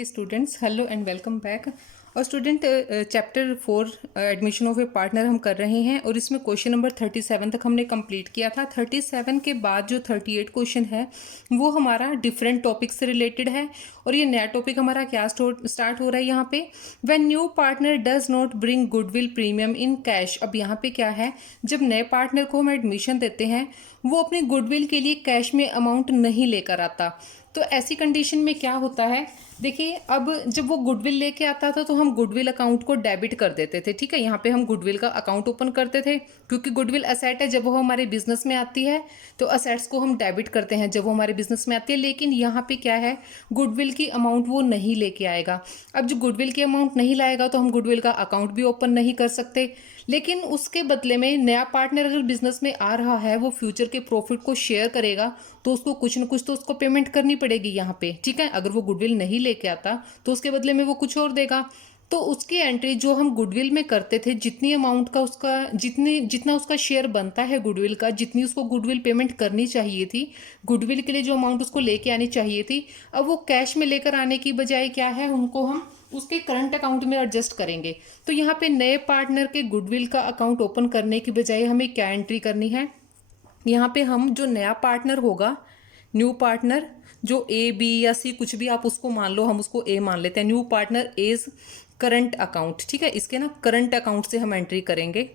Hey students, hello and welcome back. और student chapter 4 admission of a partner हम कर रहे हैं और इसमें क्वेश्चन नंबर 37 तक हमने कंप्लीट किया था। 37 के बाद जो 38 क्वेश्चन है वो हमारा डिफरेंट टॉपिक से रिलेटेड है। और ये नया टॉपिक हमारा क्या स्टार्ट हो रहा है यहाँ पे, when new partner does not bring goodwill premium in cash. अब यहाँ पे क्या है, जब नए पार्टनर को हम एडमिशन देते हैं वो अपनी गुडविल के लिए कैश में अमाउंट नहीं लेकर आता। तो ऐसी कंडीशन में क्या होता है, देखिए अब जब वो गुडविल लेके आता था तो हम गुडविल अकाउंट को डेबिट कर देते थे। ठीक है, यहाँ पे हम गुडविल का अकाउंट ओपन करते थे क्योंकि गुडविल असेट है। जब वो हमारे बिजनेस में आती है तो असेट्स को हम डेबिट करते हैं जब वो हमारे बिजनेस में आती है। लेकिन यहाँ पे क्या है, गुडविल की अमाउंट वो नहीं लेके आएगा। अब जो गुडविल की अमाउंट नहीं लाएगा तो हम गुडविल का अकाउंट भी ओपन नहीं कर सकते। लेकिन उसके बदले में नया पार्टनर अगर बिजनेस में आ रहा है, वो फ्यूचर के प्रॉफिट को शेयर करेगा तो उसको कुछ न कुछ तो उसको पेमेंट करनी पड़ेगी यहाँ पे। ठीक है, अगर वो गुडविल नहीं लेके आता तो उसके बदले में वो कुछ और देगा। तो उसकी एंट्री जो हम गुडविल में करते थे, जितनी अमाउंट का उसका जितना उसका शेयर बनता है गुडविल का, जितनी उसको गुडविल पेमेंट करनी चाहिए थी, गुडविल के लिए जो अमाउंट उसको लेके आनी चाहिए थी, अब वो कैश में लेकर आने की बजाय क्या है, उनको हम उसके करंट अकाउंट में एडजस्ट करेंगे। तो यहाँ पे नए पार्टनर के गुडविल का अकाउंट ओपन करने की बजाय हमें क्या एंट्री करनी है, यहाँ पे हम जो नया पार्टनर होगा, न्यू पार्टनर जो ए बी या सी कुछ भी आप उसको मान लो, हम उसको ए मान लेते हैं। New partner is current account. ठीक है, इसके ना करंट अकाउंट से हम एंट्री करेंगे,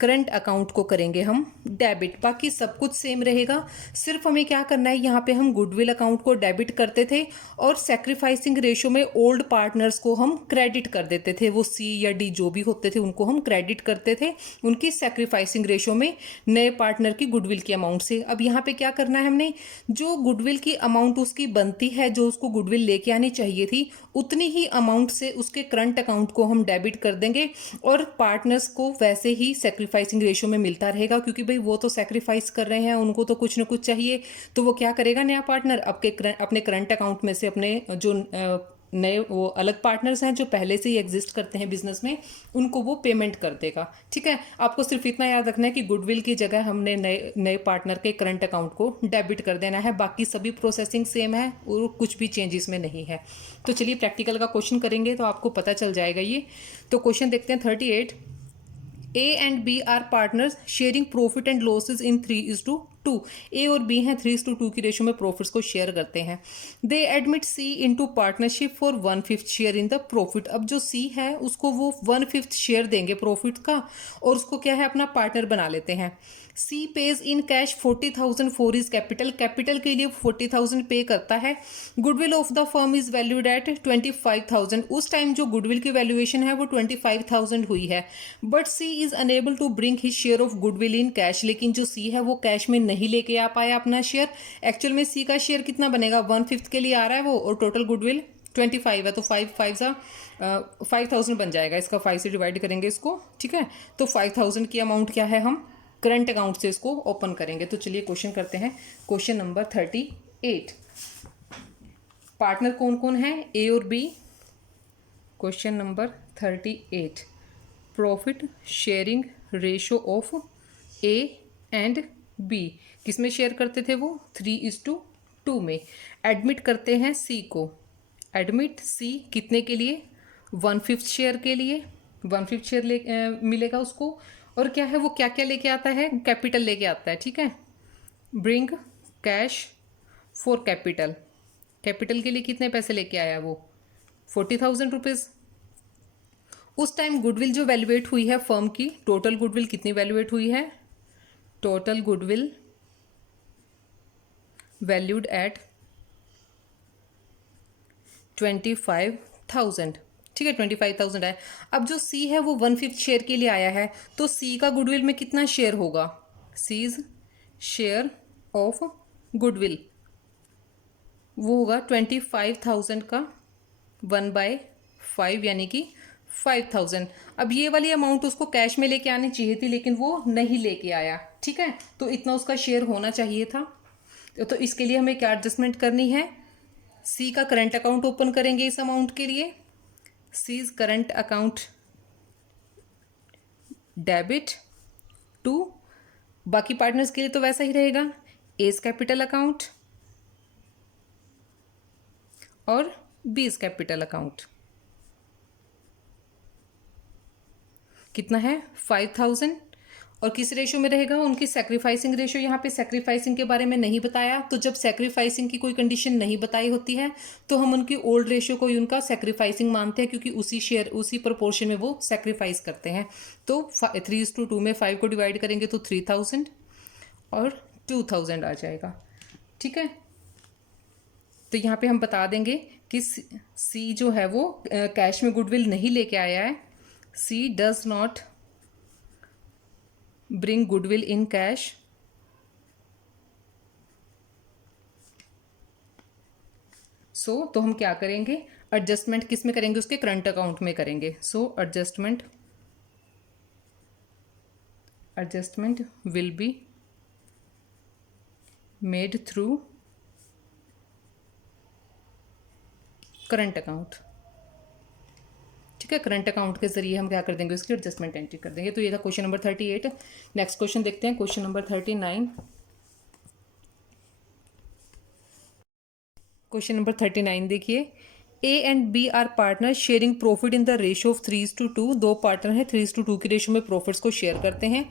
करंट अकाउंट को करेंगे हम डेबिट। बाकी सब कुछ सेम रहेगा, सिर्फ हमें क्या करना है, यहाँ पे हम गुडविल अकाउंट को डेबिट करते थे और सैक्रिफाइसिंग रेशो में ओल्ड पार्टनर्स को हम क्रेडिट कर देते थे। वो सी या डी जो भी होते थे उनको हम क्रेडिट करते थे उनकी सैक्रिफाइसिंग रेशो में नए पार्टनर की गुडविल की अमाउंट से। अब यहाँ पे क्या करना है, हमने जो गुडविल की अमाउंट उसकी बनती है, जो उसको गुडविल लेके आनी चाहिए थी, उतनी ही अमाउंट से उसके करंट अकाउंट को हम डेबिट कर देंगे और पार्टनर्स को वैसे ही सैक्रिफाइसिंग रेशो में मिलता रहेगा, क्योंकि भाई वो तो सैक्रिफाइस कर रहे हैं, उनको तो कुछ ना कुछ चाहिए। तो वो क्या करेगा, नया पार्टनर अपने करंट अकाउंट में से अपने जो नए वो अलग पार्टनर्स हैं जो पहले से ही एग्जिस्ट करते हैं बिजनेस में, उनको वो पेमेंट कर देगा। ठीक है, आपको सिर्फ इतना याद रखना है कि गुडविल की जगह हमने नए पार्टनर के करंट अकाउंट को डेबिट कर देना है। बाकी सभी प्रोसेसिंग सेम है और कुछ भी चेंज इसमें नहीं है। तो चलिए प्रैक्टिकल का क्वेश्चन करेंगे तो आपको पता चल जाएगा ये। तो क्वेश्चन देखते हैं 38। A and B are partners sharing profit and losses in 3:2। A और बी हैं 3:2 की रेशो में प्रॉफिट्स को शेयर करते हैं। They admit C into partnership for 1/5 share in the profit. अब जो सी है उसको वो 1/5 शेयर देंगे प्रॉफिट का और उसको क्या है, अपना पार्टनर बना लेते हैं। C pays in cash 40,000 for his capital. Capital के लिए 40,000 पे करता है। Goodwill of the firm is valued at 25,000। उस टाइम जो गुडविल की वैल्यूएशन है वो 25,000 हुई है। But C is unable to bring his share of goodwill in cash. लेकिन जो सी है वो कैश में नहीं लेके आ पाया अपना शेयर। एक्चुअल में सी का शेयर कितना बनेगा, 1/5 के लिए आ रहा है वो, और टोटल गुडविल 25 है, तो 5,000 बन जाएगा। इसका 5 से डिवाइड करेंगे इसको। ठीक है, तो 5,000 की अमाउंट क्या है, हम करंट अकाउंट से इसको ओपन करेंगे। तो चलिए क्वेश्चन करते हैं। Question number 38। पार्टनर कौन कौन है, ए और B. Question number 38। Profit sharing ratio of A and B. किस में शेयर करते थे वो, 3:2 में। एडमिट करते हैं सी को। एडमिट सी कितने के लिए, 1/5 शेयर के लिए। 1/5 शेयर मिलेगा उसको। और क्या है, वो क्या क्या लेके आता है, कैपिटल लेके आता है। ठीक है, bring cash for capital. Capital के लिए कितने पैसे लेके आया वो, 40,000 रुपीज़। उस टाइम गुडविल जो वैल्यूएट हुई है फर्म की, टोटल गुडविल कितनी वैल्यूएट हुई है, टोटल गुडविल वैल्यूड एट 25,000। ठीक है, 25,000 है। अब जो सी है वो 1/5 शेयर के लिए आया है, तो सी का गुडविल में कितना शेयर होगा, सीज शेयर ऑफ गुडविल वो होगा 25,000 का 1/5 यानी कि 5,000। अब ये वाली अमाउंट उसको कैश में लेके आनी चाहिए थी लेकिन वो नहीं लेके आया। ठीक है, तो इतना उसका शेयर होना चाहिए था। तो इसके लिए हमें क्या एडजस्टमेंट करनी है, सी का करंट अकाउंट ओपन करेंगे इस अमाउंट के लिए। C's current account debit to, बाकी पार्टनर्स के लिए तो वैसा ही रहेगा, एज कैपिटल अकाउंट और बी इज कैपिटल अकाउंट। कितना है 5000। और किस रेशो में रहेगा, उनकी सेक्रीफाइसिंग रेशो। यहाँ पे सेक्रीफाइसिंग के बारे में नहीं बताया, तो जब सेक्रीफाइसिंग की कोई कंडीशन नहीं बताई होती है तो हम उनकी ओल्ड रेशो को ही उनका सेक्रीफाइसिंग मानते हैं, क्योंकि उसी शेयर उसी प्रोपोर्शन में वो सेक्रीफाइस करते हैं। तो 3:2 में 5 को डिवाइड करेंगे तो 3000 और 2000 आ जाएगा। ठीक है, तो यहाँ पे हम बता देंगे कि सी जो है वो कैश में गुडविल नहीं लेके आया है। C does not bring goodwill in cash. तो हम क्या करेंगे, एडजस्टमेंट किस में करेंगे, उसके करंट अकाउंट में करेंगे। So adjustment will be made through current account. ठीक है, करंट अकाउंट के जरिए हम क्या कर देंगे, उसकी एडजस्टमेंट एंट्री कर देंगे। तो ये था क्वेश्चन नंबर 38। नेक्स्ट क्वेश्चन देखते हैं, क्वेश्चन नंबर 39। क्वेश्चन नंबर 39 देखिए, A and B are partner sharing profit in the ratio of 3:2। दो पार्टनर हैं, 3:2 की रेशो में प्रॉफिट्स को शेयर करते हैं।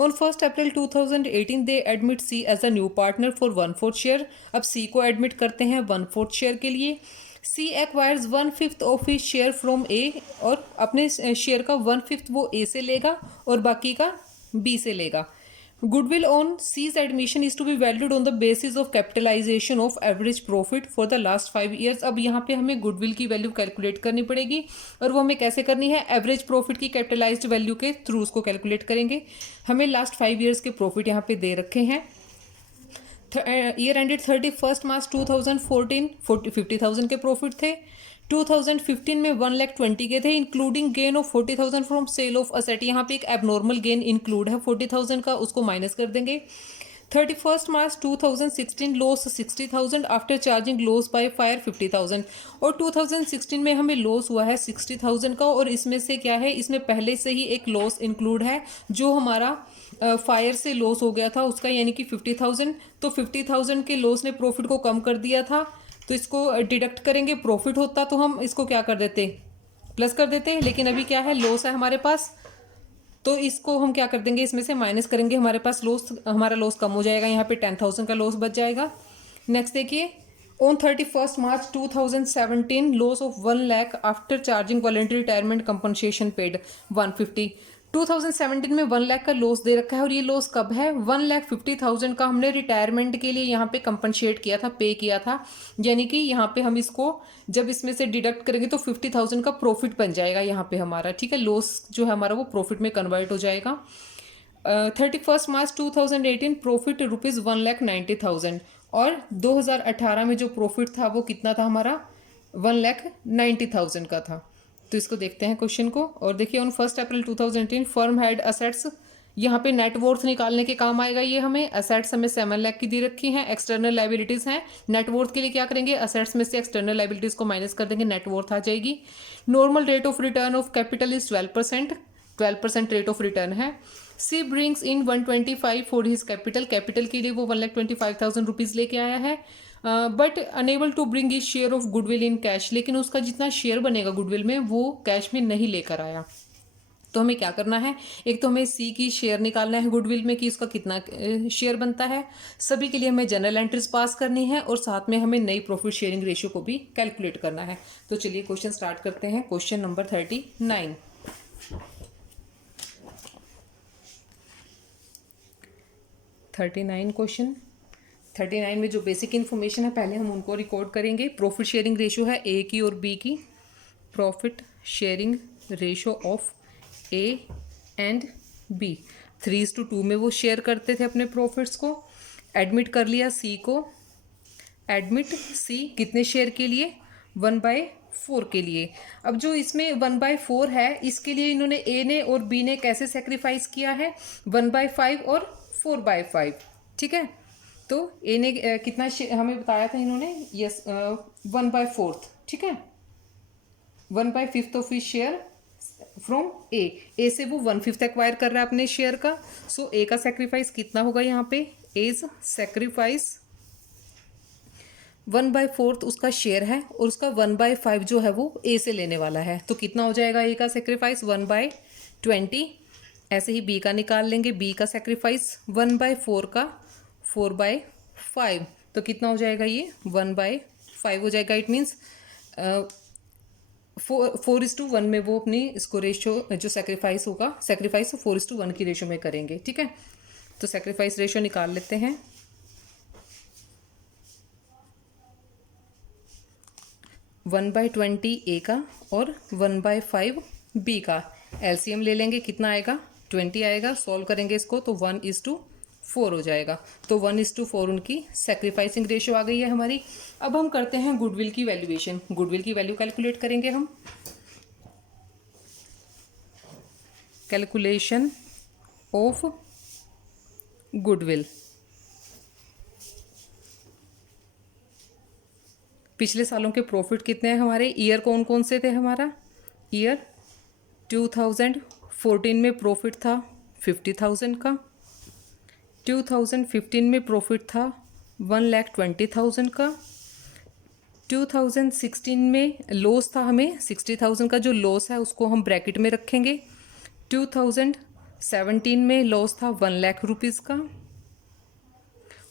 On 1 April 2018 they admit C as a new partner for 1/4 share. अब सी को एडमिट करते हैं 1/4 शेयर के लिए। C acquires 1/5 of his share from A, और अपने शेयर का 1/5 वो ए से लेगा और बाकी का बी से लेगा। Goodwill on C's admission is to be valued on the basis of capitalisation of average profit for the last 5 years. अब यहाँ पे हमें गुडविल की वैल्यू कैलकुलेट करनी पड़ेगी, और वो हमें कैसे करनी है, एवरेज प्रॉफिट की कैपिटलाइज्ड वैल्यू के थ्रू उसको कैलकुलेट करेंगे। हमें लास्ट 5 ईयर्स के प्रॉफिट यहाँ पे दे रखे हैं। ईयर एंडेड 31 मार्च 2014 50,000 के प्रॉफिट थे। 2015 में 1,20,000 के थे, including gain of 40,000 from sale of asset. यहाँ पे एक एबनॉर्मल गेन इंक्लूड है 40,000 का, उसको माइनस कर देंगे। 31 मार्च 2016 loss 60,000 after charging loss by fire 50,000। और 2016 में हमें लॉस हुआ है 60,000 का, और इसमें से क्या है, इसमें पहले से ही एक लॉस इंक्लूड है जो हमारा फायर से लॉस हो गया था उसका, यानी कि 50,000। तो 50,000 के लॉस ने प्रॉफिट को कम कर दिया था, तो इसको डिडक्ट करेंगे। प्रॉफिट होता तो हम इसको क्या कर देते, प्लस कर देते, लेकिन अभी क्या है, लॉस है हमारे पास, तो इसको हम क्या कर देंगे, इसमें से माइनस करेंगे, हमारे पास लॉस, हमारा लॉस कम हो जाएगा। यहाँ पे 10,000 का लॉस बच जाएगा। नेक्स्ट देखिए, on 31 March 2017 loss of 1 lakh after charging voluntary retirement compensation paid 150। 2017 में 1 लाख का लॉस दे रखा है, और ये लॉस कब है, 1,50,000 का हमने रिटायरमेंट के लिए यहाँ पे कंपनसेट किया था, पे किया था। यानी कि यहाँ पे हम इसको जब इसमें से डिडक्ट करेंगे तो 50,000 का प्रॉफिट बन जाएगा यहाँ पे हमारा। ठीक है, लॉस जो है हमारा वो प्रॉफिट में कन्वर्ट हो जाएगा। 31 मार्च 2018 प्रॉफिट ₹1,90,000, और 2018 में जो प्रॉफिट था वो कितना था हमारा, 1,90,000 का था। तो इसको देखते हैं क्वेश्चन को, और देखिए, on 1 April 2018 firm had assets. यहाँ पे नेट वर्थ निकालने के काम आएगा ये हमें। असेट्स हमें 7 लाख की दी रखी हैं, एक्सटर्नल लाइबिलिटीज हैं। नेट वर्थ के लिए क्या करेंगे, असेट्स में से एक्सटर्नल लाइबिलिटीज को माइनस कर देंगे, नेट वर्थ आ जाएगी। Normal rate of return of capital is 12%, 12% rate of return है। C brings in 125 for his capital, capital के लिए वो 1,25,000 रुपीज़ लेके आया है। But unable to bring his share of goodwill in cash, लेकिन उसका जितना शेयर बनेगा गुडविल में वो कैश में नहीं लेकर आया। तो हमें क्या करना है, एक तो हमें सी की शेयर निकालना है गुडविल में कि उसका कितना शेयर बनता है। सभी के लिए हमें जनरल एंट्रीज पास करनी है, और साथ में हमें नई प्रॉफिट शेयरिंग रेशियो को भी कैलकुलेट करना है। तो चलिए क्वेश्चन स्टार्ट करते हैं। Question number 39। 39 क्वेश्चन। 39 में जो बेसिक इन्फॉर्मेशन है पहले हम उनको रिकॉर्ड करेंगे। प्रॉफिट शेयरिंग रेशियो है ए की और बी की। Profit sharing ratio of A and B, 3:2 में वो शेयर करते थे अपने प्रॉफिट्स को। एडमिट कर लिया सी को। एडमिट सी कितने शेयर के लिए, 1/4 के लिए। अब जो इसमें 1/4 है, इसके लिए इन्होंने ए ने और बी ने कैसे सेक्रीफाइस किया है, 1/5 और 4/5। ठीक है, तो ए ने कितना हमें बताया था इन्होंने, यस 1/4। ठीक है, 1/5 ऑफ हिज शेयर फ्रॉम ए से वो 1/5 एक्वायर कर रहा है अपने शेयर का। सो ए का सेक्रीफाइस कितना होगा यहाँ पे, एज सेक्रीफाइस 1/4 उसका शेयर है और उसका 1/5 जो है वो ए से लेने वाला है। तो कितना हो जाएगा ए का सेक्रीफाइस? 1/20। ऐसे ही बी का निकाल लेंगे, बी का सेक्रीफाइस 1/4 का 4/5। तो कितना हो जाएगा ये? 1/5 हो जाएगा। इट मीन्स 4:1 में वो अपनी इसको रेशियो जो सेक्रीफाइस होगा, सेक्रीफाइस 4:1 की रेशियो में करेंगे। ठीक है, तो सेक्रीफाइस रेशियो निकाल लेते हैं। 1/20 ए का और 1/5 बी का एलसीएम ले लेंगे। कितना आएगा? 20 आएगा। सॉल्व करेंगे इसको तो 1:4 हो जाएगा। तो 1:4 उनकी सेक्रीफाइसिंग रेशियो आ गई है हमारी। अब हम करते हैं गुडविल की वैल्यूएशन। गुडविल की वैल्यू कैलकुलेट करेंगे हम। Calculation of goodwill. पिछले सालों के प्रॉफिट कितने हैं हमारे? ईयर कौन कौन से थे हमारा? ईयर 2014 में प्रॉफिट था 50,000 का, 2015 में प्रॉफिट था 1,20,000 का, 2016 में लॉस था हमें 60,000 का। जो लॉस है उसको हम ब्रैकेट में रखेंगे। 2017 में लॉस था 1 लाख रुपीज़ का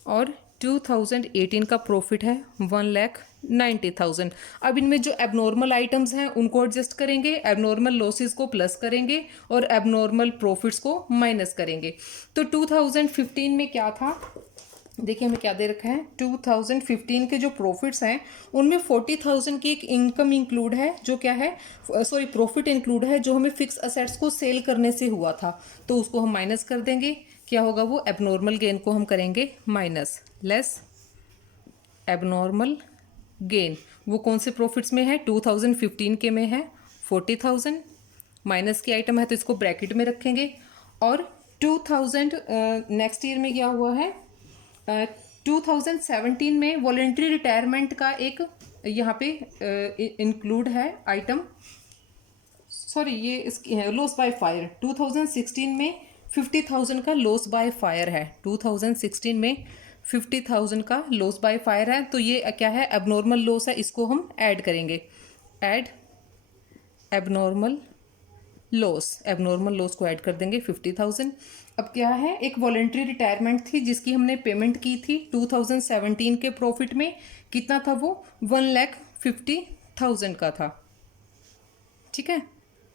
और 2018 का प्रॉफिट है 1,90,000। अब इनमें जो एबनॉर्मल आइटम्स हैं उनको एडजस्ट करेंगे, एबनॉर्मल लॉसेस को प्लस करेंगे और एबनॉर्मल प्रॉफिट्स को माइनस करेंगे। तो 2015 में क्या था? देखिए हमें क्या दे रखा है। 2015 के जो प्रॉफिट्स हैं उनमें 40,000 की एक इनकम इंक्लूड है, जो क्या है, सॉरी प्रॉफिट इंक्लूड है जो हमें फिक्स असेट्स को सेल करने से हुआ था। तो उसको हम माइनस कर देंगे। क्या होगा? वो एबनॉर्मल गेन को हम करेंगे माइनस, लेस एबनॉर्मल गेन। वो कौन से प्रॉफिट्स में है? 2015 के में है 40,000। माइनस की आइटम है तो इसको ब्रैकेट में रखेंगे। और 2000 नेक्स्ट ईयर में क्या हुआ है? 2017 में वॉलेंट्री रिटायरमेंट का एक यहाँ पे इंक्लूड है आइटम, सॉरी ये इसकी है लॉस बाय फायर। 2016 में 50,000 का लॉस बाय फायर है। 2016 में 50,000 का लॉस बाय फायर है। तो ये क्या है? एबनॉर्मल लॉस है। इसको हम ऐड करेंगे। Add abnormal loss, abnormal loss को ऐड कर देंगे 50,000। अब क्या है? एक वॉलेंट्री रिटायरमेंट थी जिसकी हमने पेमेंट की थी 2017 के प्रॉफिट में। कितना था वो? 1,50,000 का था। ठीक है,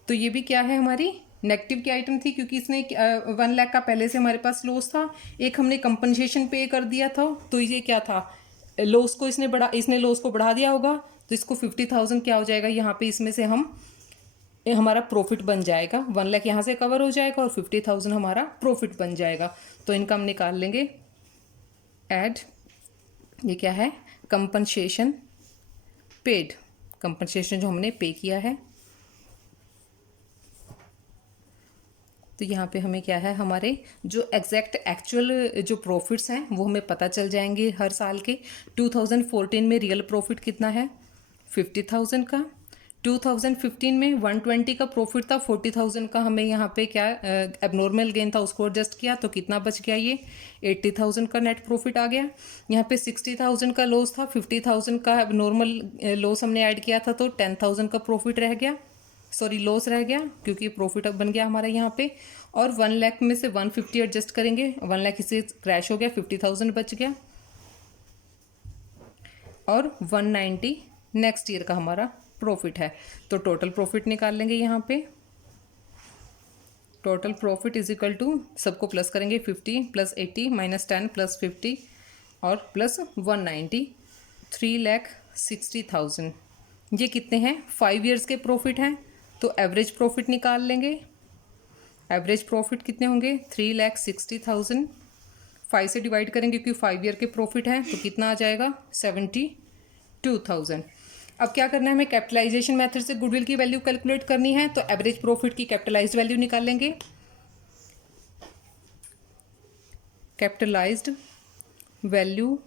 तो ये भी क्या है? हमारी नेगेटिव की आइटम थी क्योंकि इसने 1 लाख का पहले से हमारे पास लॉस था। एक हमने कंपनसेशन पे कर दिया था, तो ये क्या था? लॉस को इसने लॉस को बढ़ा दिया होगा। तो इसको 50,000 क्या हो जाएगा यहाँ पे? इसमें से हम हमारा प्रॉफिट बन जाएगा। 1 लाख यहाँ से कवर हो जाएगा और 50,000 हमारा प्रॉफिट बन जाएगा। तो इनका हम निकाल लेंगे। ऐड, ये क्या है? कंपनसेशन पेड, कंपनसेशन जो हमने पे किया है। तो यहाँ पे हमें क्या है? हमारे जो एग्जैक्ट एक्चुअल जो प्रॉफिट्स हैं वो हमें पता चल जाएंगे हर साल के। 2014 में रियल प्रॉफिट कितना है? 50,000 का। 2015 में 120 का प्रॉफिट था, 40,000 का हमें यहाँ पे क्या एबनॉर्मल गेन था उसको एडजस्ट किया तो कितना बच गया? ये 80,000 का नेट प्रॉफिट आ गया। यहाँ पे 60,000 का लॉस था, 50,000 का एबनॉर्मल लॉस हमने ऐड किया था तो 10,000 का प्रॉफिट रह गया, सॉरी लॉस रह गया क्योंकि प्रॉफिट अब बन गया हमारा यहाँ पे। और 1 लाख में से 150 एडजस्ट करेंगे, 1 लाख इसे क्रैश हो गया, 50,000 बच गया और 190 नेक्स्ट ईयर का हमारा प्रॉफिट है। तो टोटल प्रॉफिट निकाल लेंगे यहाँ पे। Total profit is equal to, सबको प्लस करेंगे, 50 + 80 - 10 + 50 और प्लस 190, 3,60,000। ये कितने हैं? 5 ईयर्स के प्रॉफिट हैं। तो एवरेज प्रॉफिट निकाल लेंगे। एवरेज प्रॉफिट कितने होंगे? 3,60,000। 5 से डिवाइड करेंगे क्योंकि 5 ईयर के प्रॉफिट हैं तो कितना आ जाएगा? 72,000। अब क्या करना है हमें? कैपिटलाइजेशन मेथड से गुडविल की वैल्यू कैलकुलेट करनी है। तो एवरेज प्रॉफिट की कैपिटलाइज्ड वैल्यू निकालेंगे। Capitalised value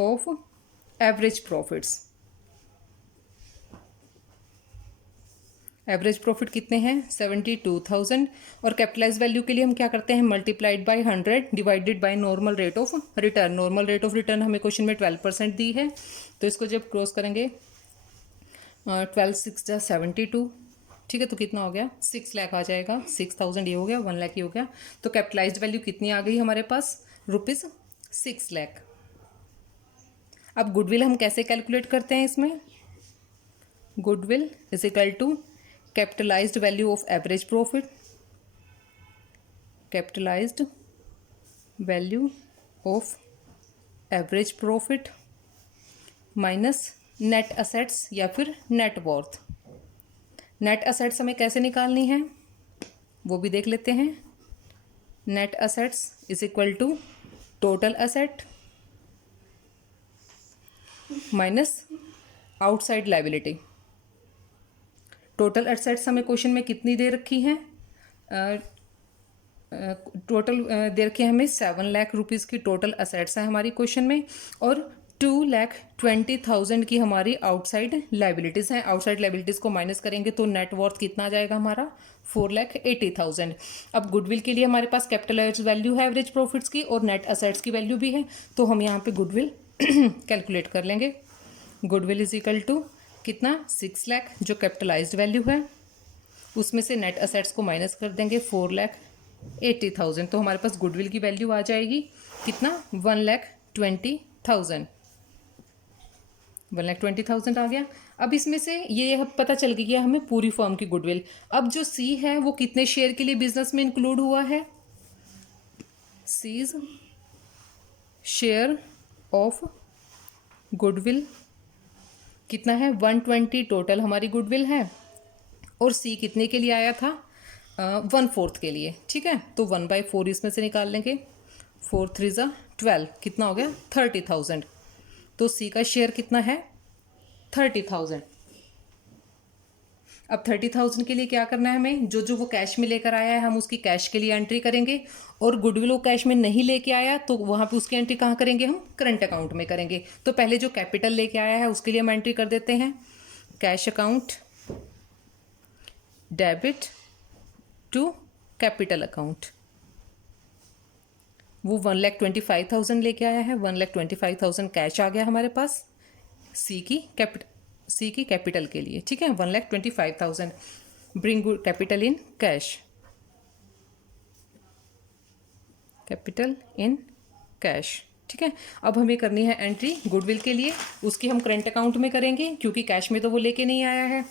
of average profits. Average profit कितने हैं 72,000। और कैपिटलाइज वैल्यू के लिए हम क्या करते हैं, multiplied by 100 divided by normal rate of return. Normal rate of return हमें क्वेश्चन में 12% दी है, तो इसको जब क्रॉस करेंगे 12 6 जा 72, ठीक है, तो कितना हो गया 6 लाख आ जाएगा। 6,000 ये हो गया, 1 लाख ये हो गया। तो कैपिटलाइज्ड वैल्यू कितनी आ गई हमारे पास, ₹6 लाख। अब गुडविल हम कैसे कैलकुलेट करते हैं इसमें, goodwill is equal to capitalised value of average profit, capitalised value of average profit minus net assets या फिर नेट वॉर्थ। नेट असेट्स हमें कैसे निकालनी है वो भी देख लेते हैं। Net assets is equal to total asset minus outside liability. Total assets हमें क्वेश्चन में कितनी दे रखी है, टोटल दे रखी है हमें 7 लाख रुपीज़ की टोटल एसेट्स है हमारी क्वेश्चन में, और 2,20,000 की हमारी आउटसाइड लाइबिलिटीज़ हैं। आउटसाइड लाइबिलिटीज़ को माइनस करेंगे तो नेट वॉर्थ कितना आ जाएगा हमारा 4,80,000। अब गुडविल के लिए हमारे पास कैपिटलाइज वैल्यू है एवरेज प्रॉफिट्स की और नेट असेट्स की वैल्यू भी है, तो हम यहाँ पे गुडविल कैलकुलेट कर लेंगे। गुडविल इज इक्वल टू कितना 6 लाख जो कैपिटलाइज्ड वैल्यू है, उसमें से नेट असेट्स को माइनस कर देंगे 4,80,000, तो हमारे पास गुडविल की वैल्यू आ जाएगी कितना 1,20,000। 1,20,000 आ गया। अब इसमें से ये पता चल गया हमें पूरी फर्म की गुडविल। अब जो सी है वो कितने शेयर के लिए बिजनेस में इंक्लूड हुआ है, सीज शेयर ऑफ गुडविल कितना है 120 टोटल हमारी गुडविल है, और सी कितने के लिए आया था 1/4 के लिए, ठीक है। तो 1/4 इसमें से निकाल लेंगे, 4 3 जा 12, कितना हो गया 30,000। तो सी का शेयर कितना है 30,000। अब 30,000 के लिए क्या करना है हमें, जो जो वो कैश में लेकर आया है हम उसकी कैश के लिए एंट्री करेंगे, और गुडविल वो कैश में नहीं लेके आया तो वहाँ पे उसकी एंट्री कहाँ करेंगे, हम करंट अकाउंट में करेंगे। तो पहले जो कैपिटल लेके आया है उसके लिए हम एंट्री कर देते हैं, cash account debit to capital account. वो 1,25,000 लेके आया है, 1,25,000 कैश आ गया हमारे पास सी की कैपिटल के लिए, ठीक है। 1,25,000 bring capital in cash, capital in cash, ठीक है। अब हमें करनी है एंट्री गुडविल के लिए, उसकी हम करंट अकाउंट में करेंगे क्योंकि कैश में तो वो लेके नहीं आया है।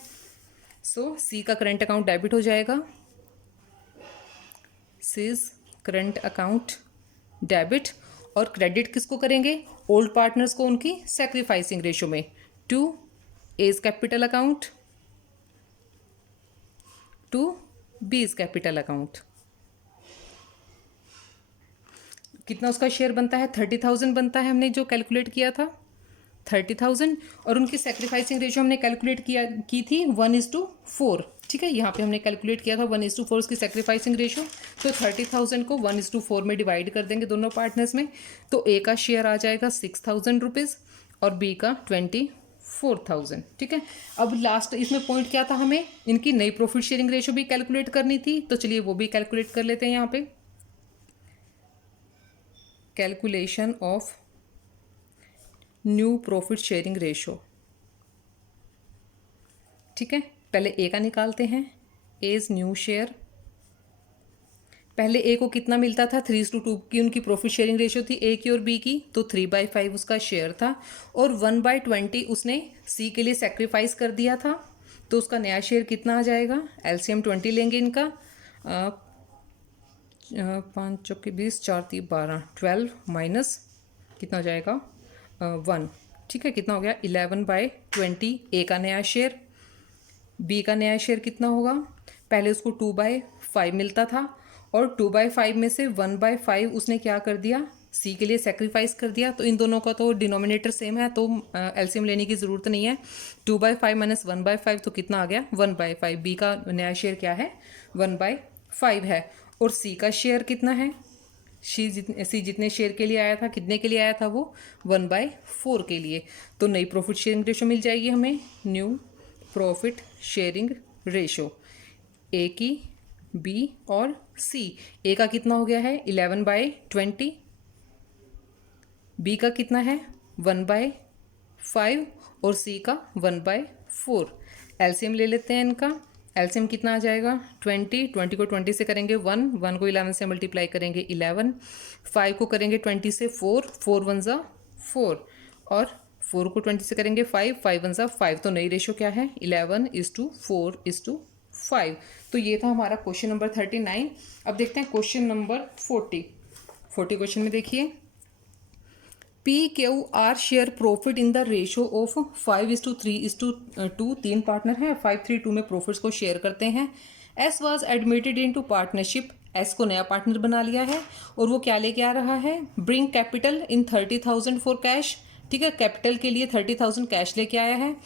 सो सी का करंट अकाउंट डेबिट हो जाएगा, सीज करंट अकाउंट डेबिट, और क्रेडिट किसको करेंगे, ओल्ड पार्टनर्स को उनकी सैक्रिफाइसिंग रेशो में, to A's capital account to B's capital account. कितना उसका शेयर बनता है 30,000 बनता है, हमने जो कैलकुलेट किया था 30,000, और उनकी सैक्रिफाइसिंग रेशो हमने कैलकुलेट की थी 1:4, ठीक है। यहाँ पे हमने कैलकुलेट किया था 1:4 उसकी सैक्रिफाइसिंग रेशो। तो 30,000 को 1:4 में डिवाइड कर देंगे दोनों पार्टनर्स में, तो ए का शेयर आ जाएगा 6,000 रुपीज़ और बी का 24,000, ठीक है। अब लास्ट इसमें पॉइंट क्या था, हमें इनकी नई प्रॉफिट शेयरिंग रेशो भी कैलकुलेट करनी थी, तो चलिए वो भी कैलकुलेट कर लेते हैं यहाँ पे। Calculation of new profit sharing ratio, ठीक है। पहले ए का निकालते हैं, एज न्यू शेयर। पहले ए को कितना मिलता था 3:2 की उनकी प्रॉफिट शेयरिंग रेशो थी ए की और बी की, तो 3/5 उसका शेयर था, और 1/20 उसने सी के लिए सेक्रीफाइस कर दिया था, तो उसका नया शेयर कितना आ जाएगा, एलसीएम 20 लेंगे इनका, 5 चौके 20 4 3 12 12 माइनस कितना हो जाएगा 1, ठीक है। कितना हो गया 11/20 ए का नया शेयर। बी का नया शेयर कितना होगा, पहले उसको 2/5 मिलता था, और 2/5 में से 1/5 उसने क्या कर दिया सी के लिए सेक्रीफाइस कर दिया, तो इन दोनों का तो डिनोमिनेटर सेम है, तो एलसीएम लेने की ज़रूरत नहीं है। 2/5 माइनस 1/5 तो कितना आ गया 1/5। बी का नया शेयर क्या है 1/5 है, और सी का शेयर कितना है, सी जितने शेयर के लिए आया था, कितने के लिए आया था वो 1/4 के लिए। तो नई प्रॉफिट शेयरिंग रेशो मिल जाएगी हमें, न्यू प्रॉफिट शेयरिंग रेशो, ए की, बी और सी। ए का कितना हो गया है 11/20, बी का कितना है 1/5 और सी का 1/4। एलसीएम ले लेते हैं इनका। एलसीएम कितना आ जाएगा 20, 20 को 20 से करेंगे 1, 1 को 11 से मल्टीप्लाई करेंगे 11, 5 को करेंगे 20 से 4, 4 1 ज़ा 4 और 4 को 20 से करेंगे 5, 5 1 ज़ा 5। तो नई रेशो क्या है 11:4:5। तो ये था हमारा क्वेश्चन नंबर 39। अब देखते हैं क्वेश्चन नंबर 40 क्वेश्चन में देखिए, P Q R share profit in the ratio of 5:3:2। तीन पार्टनर हैं, 5:3:2 में प्रॉफिट्स को शेयर करते हैं। S was admitted into partnership, S को नया पार्टनर बना लिया है और वो क्या लेके आ रहा है, bring capital in 30,000 for cash. ठीक है, कैपिटल के लिए 30,000 कैश लेके आया है।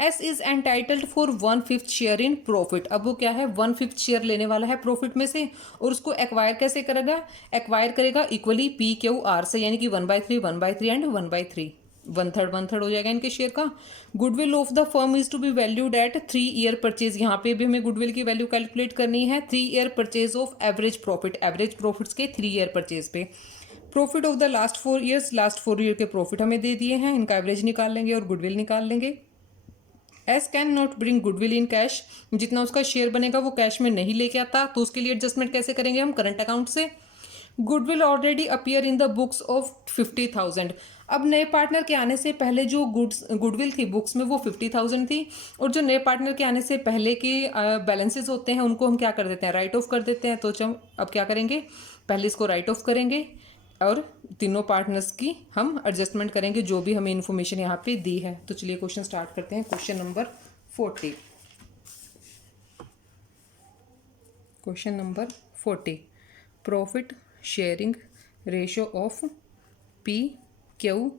S is entitled for 1/5 share in profit. अब वो क्या है 1/5 शेयर लेने वाला है प्रॉफिट में से, और उसको एक्वायर कैसे करेगा, एक्वायर करेगा इक्वली पी क्यू आर से, यानी कि 1/3, 1/3 एंड 1/3, 1/3 हो जाएगा इनके शेयर का। Goodwill of the firm is to be valued at 3 year purchase. यहाँ पे भी हमें गुडविल की वैल्यू कैलकुलेट करनी है 3 year purchase of average profit, average profits के 3 ईयर परचेज पे। Profit of the last 4 years, last 4 year के प्रॉफिट हमें दे दिए हैं, इनका एवरेज निकाल लेंगे और गुडविल निकाल लेंगे। S can not bring goodwill in cash, जितना उसका शेयर बनेगा वो कैश में नहीं लेके आता, तो उसके लिए एडजस्टमेंट कैसे करेंगे हम, करंट अकाउंट से। Goodwill already appear in the books of 50,000। अब नए पार्टनर के आने से पहले जो गुडविल थी बुक्स में वो 50,000 थी, और जो नए पार्टनर के आने से पहले के बैलेंसेस होते हैं उनको हम क्या कर देते हैं, राइट ऑफ कर देते हैं। तो अब क्या करेंगे, पहले इसको राइट ऑफ करेंगे और तीनों पार्टनर्स की हम एडजस्टमेंट करेंगे जो भी हमें इन्फॉर्मेशन यहाँ पे दी है। तो चलिए क्वेश्चन स्टार्ट करते हैं। Question number 40, question number 40, profit sharing ratio of P Q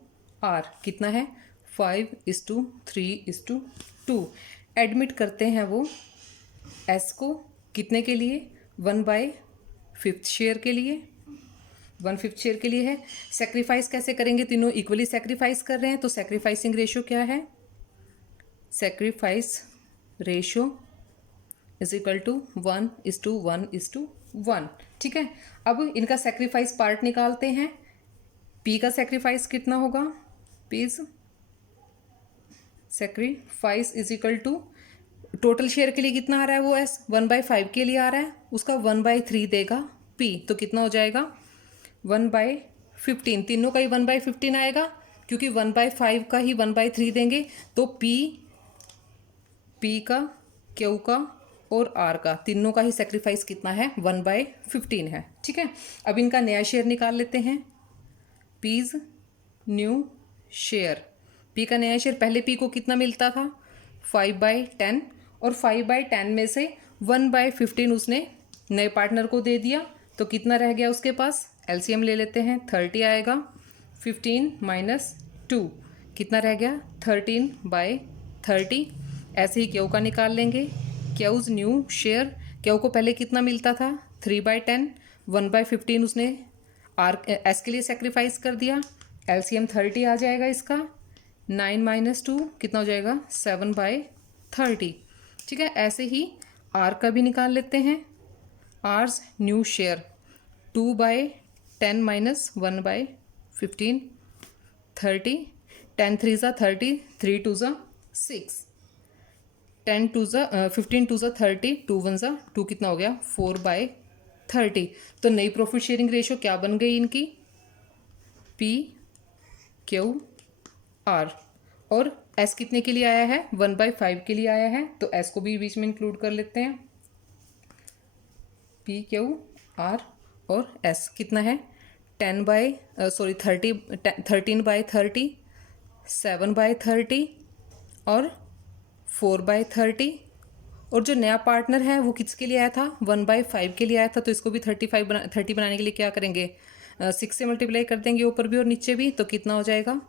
R कितना है 5:3:2। एडमिट करते हैं वो एस को कितने के लिए 1/5 शेयर के लिए, 1/5 शेयर के लिए है। सेक्रीफाइस कैसे करेंगे, तीनों इक्वली सेक्रीफाइस कर रहे हैं, तो सेक्रीफाइसिंग रेशो क्या है, sacrifice ratio is equal to 1:1:1। ठीक है, अब इनका सेक्रीफाइस पार्ट निकालते हैं। पी का सेक्रीफाइस कितना होगा, P's sacrifice is equal to total share के लिए कितना आ रहा है वो एस 1/5 के लिए आ रहा है, उसका 1/3 देगा पी, तो कितना हो जाएगा 1/15। तीनों का ही 1/15 आएगा, क्योंकि 1/5 का ही 1/3 देंगे, तो पी का, क्यू का और आर का, तीनों का ही सेक्रीफाइस कितना है 1/15 है। ठीक है, अब इनका नया शेयर निकाल लेते हैं। पीज न्यू शेयर, पी का नया शेयर, पहले पी को कितना मिलता था 5/10, और 5/10 में से 1/15 उसने नए पार्टनर को दे दिया, तो कितना रह गया उसके पास, एलसीएम ले लेते हैं 30 आएगा, 15 - 2 कितना रह गया 13/30। ऐसे ही क्यू का निकाल लेंगे, क्यूज न्यू शेयर, क्यू को पहले कितना मिलता था 3/10, 1/15 उसने आर एस के लिए सेक्रीफाइस कर दिया, एलसीएम 30 आ जाएगा इसका, 9 - 2 कितना हो जाएगा 7/30। ठीक है, ऐसे ही आर का भी निकाल लेते हैं। आर्स न्यू शेयर 2/10 - 1/15, 30, 10 3 ज़ा 30, 3 2 ज़ा 6, 10 2 ज़ा 15 2 ज़ा 30, 2 1 ज़ा 2 कितना हो गया 4/30। तो नई प्रॉफिट शेयरिंग रेशो क्या बन गई इनकी, पी क्यू आर, और एस कितने के लिए आया है 1/5 के लिए आया है, तो एस को भी बीच में इंक्लूड कर लेते हैं। पी क्यू आर और एस कितना है 13/30, 7/30 और 4/30, और जो नया पार्टनर है वो किसके लिए आया था 1/5 के लिए आया था, तो इसको भी 30 बनाने के लिए क्या करेंगे 6 से मल्टीप्लाई कर देंगे ऊपर भी और नीचे भी, तो कितना हो जाएगा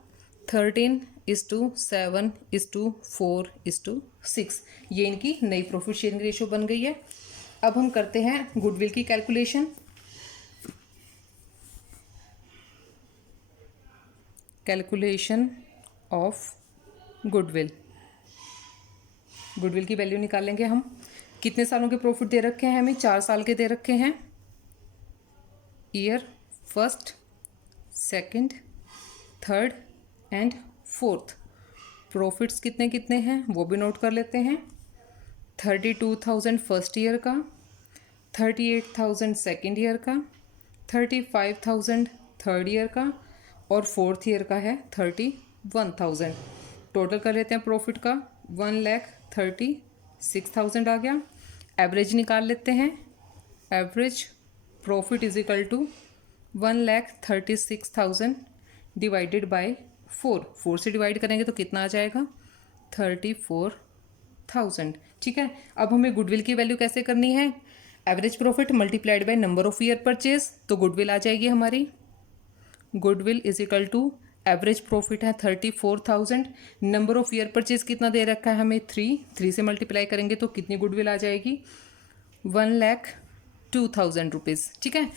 13:7:4:6। ये इनकी नई प्रॉफिट शेयरिंग रेशो बन गई है। अब हम करते हैं गुडविल की calculation. Calculation of goodwill, goodwill की वैल्यू निकालेंगे हम। कितने सालों के प्रॉफिट दे रखे हैं हमें? 4 साल के दे रखे हैं। Year first, second, third and fourth. Profits कितने कितने हैं वो भी नोट कर लेते हैं। 32,000 फर्स्ट ईयर का, 38,000 सेकेंड ईयर का, 35,000 थर्ड ईयर का और फोर्थ ईयर का है 31,000। टोटल कर लेते हैं प्रॉफिट का, 1,36,000 आ गया। एवरेज निकाल लेते हैं। Average profit is equal to 1,36,000 divided by 4 से डिवाइड करेंगे तो कितना आ जाएगा? 34,000। ठीक है, अब हमें गुडविल की वैल्यू कैसे करनी है? Average profit multiplied by number of year purchase, तो गुडविल आ जाएगी हमारी। Goodwill is equal to average profit है 34,000, नंबर ऑफ ईयर परचेज कितना दे रखा है हमें? 3 से मल्टीप्लाई करेंगे तो कितनी गुडविल आ जाएगी? 1,02,000 रुपीज़। ठीक है,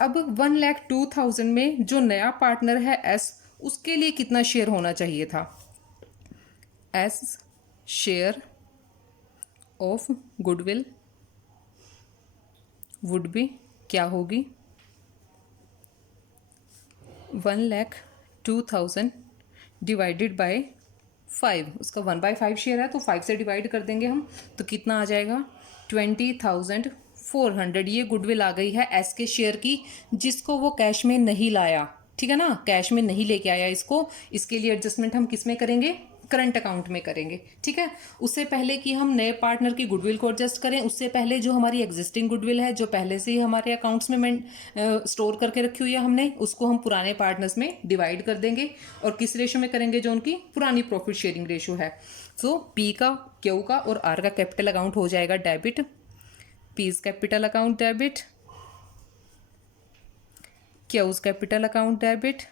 अब 1,02,000 में जो नया पार्टनर है एस, उसके लिए कितना शेयर होना चाहिए था? S share of goodwill would be क्या होगी? 1,02,000 डिवाइडेड बाय 5। उसका 1/5 शेयर है तो 5 से डिवाइड कर देंगे हम, तो कितना आ जाएगा? 20,400। ये गुडविल आ गई है एस के शेयर की, जिसको वो कैश में नहीं लाया। ठीक है ना, कैश में नहीं लेके आया इसको। इसके लिए एडजस्टमेंट हम किस में करेंगे? करंट अकाउंट में करेंगे। ठीक है, उससे पहले कि हम नए पार्टनर की गुडविल को एडजस्ट करें, उससे पहले जो हमारी एग्जिस्टिंग गुडविल है, जो पहले से ही हमारे अकाउंट्स में स्टोर करके रखी हुई है हमने, उसको हम पुराने पार्टनर्स में डिवाइड कर देंगे। और किस रेशो में करेंगे? जो उनकी पुरानी प्रॉफिट शेयरिंग रेशो है। सो पी का, क्यू का और आर का कैपिटल अकाउंट हो जाएगा debit. P's capital account debit, Q's capital account debit,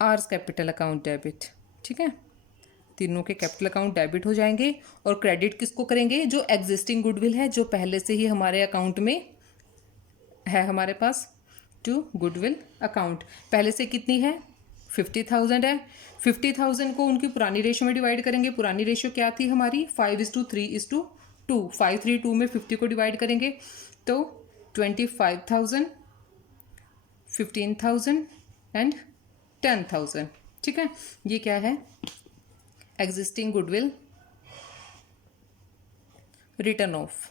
R's capital account debit. ठीक है, तीनों के कैपिटल अकाउंट डेबिट हो जाएंगे। और क्रेडिट किसको करेंगे? जो एग्जिस्टिंग गुडविल है, जो पहले से ही हमारे अकाउंट में है हमारे पास, टू गुडविल अकाउंट। पहले से कितनी है? 50,000 है। 50,000 को उनकी पुरानी रेशो में डिवाइड करेंगे। पुरानी रेशो क्या थी हमारी? 5:3:2। 532 में 50 को डिवाइड करेंगे तो 25,000, 15,000 एंड 10,000। ठीक है, ये क्या है? Existing goodwill return of.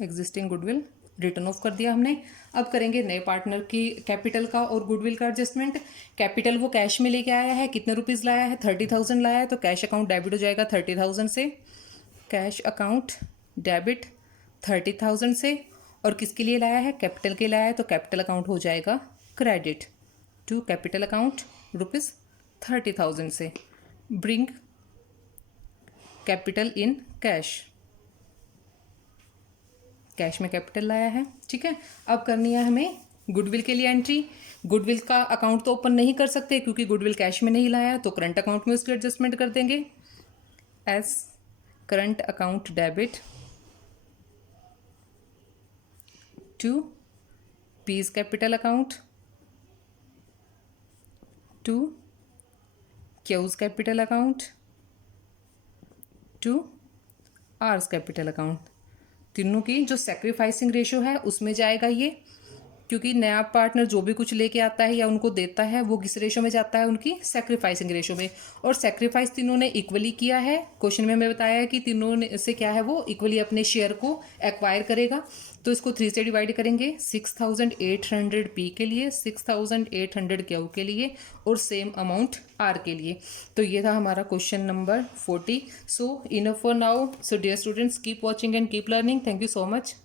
Existing goodwill return of कर दिया हमने। अब करेंगे नए पार्टनर की कैपिटल का और गुडविल का एडजस्टमेंट। कैपिटल वो कैश में लेके आया है, कितने रुपीज़ लाया है? 30,000 लाया है, तो कैश अकाउंट डेबिट हो जाएगा 30,000 से। कैश अकाउंट डेबिट 30,000 से। और किसके लिए लाया है? कैपिटल के लाया है, तो कैपिटल अकाउंट हो जाएगा क्रेडिट टू कैपिटल अकाउंट ₹30,000 से। Bring capital in cash, cash में कैपिटल लाया है। ठीक है, अब करनी है हमें गुडविल के लिए एंट्री। गुडविल का अकाउंट तो ओपन नहीं कर सकते क्योंकि गुडविल कैश में नहीं लाया, तो करंट अकाउंट में उसकी एडजस्टमेंट कर देंगे। S current account debit to P's capital account to Q's capital account to R's capital account. तीनों की जो सेक्रीफाइसिंग रेशो है उसमें जाएगा ये, क्योंकि नया पार्टनर जो भी कुछ लेके आता है या उनको देता है वो किस रेशो में जाता है? उनकी सेक्रीफाइसिंग रेशो में। और सेक्रीफाइस तीनों ने इक्वली किया है। क्वेश्चन में हमें बताया है कि तीनों ने से क्या है, वो इक्वली अपने शेयर को एक्वायर करेगा। तो इसको 3 से डिवाइड करेंगे। 6,800 पी के लिए, 6,800 क्यू के लिए और सेम अमाउंट आर के लिए। तो ये था हमारा question number 40। So enough for now. So dear students, keep watching and keep learning. Thank you so much.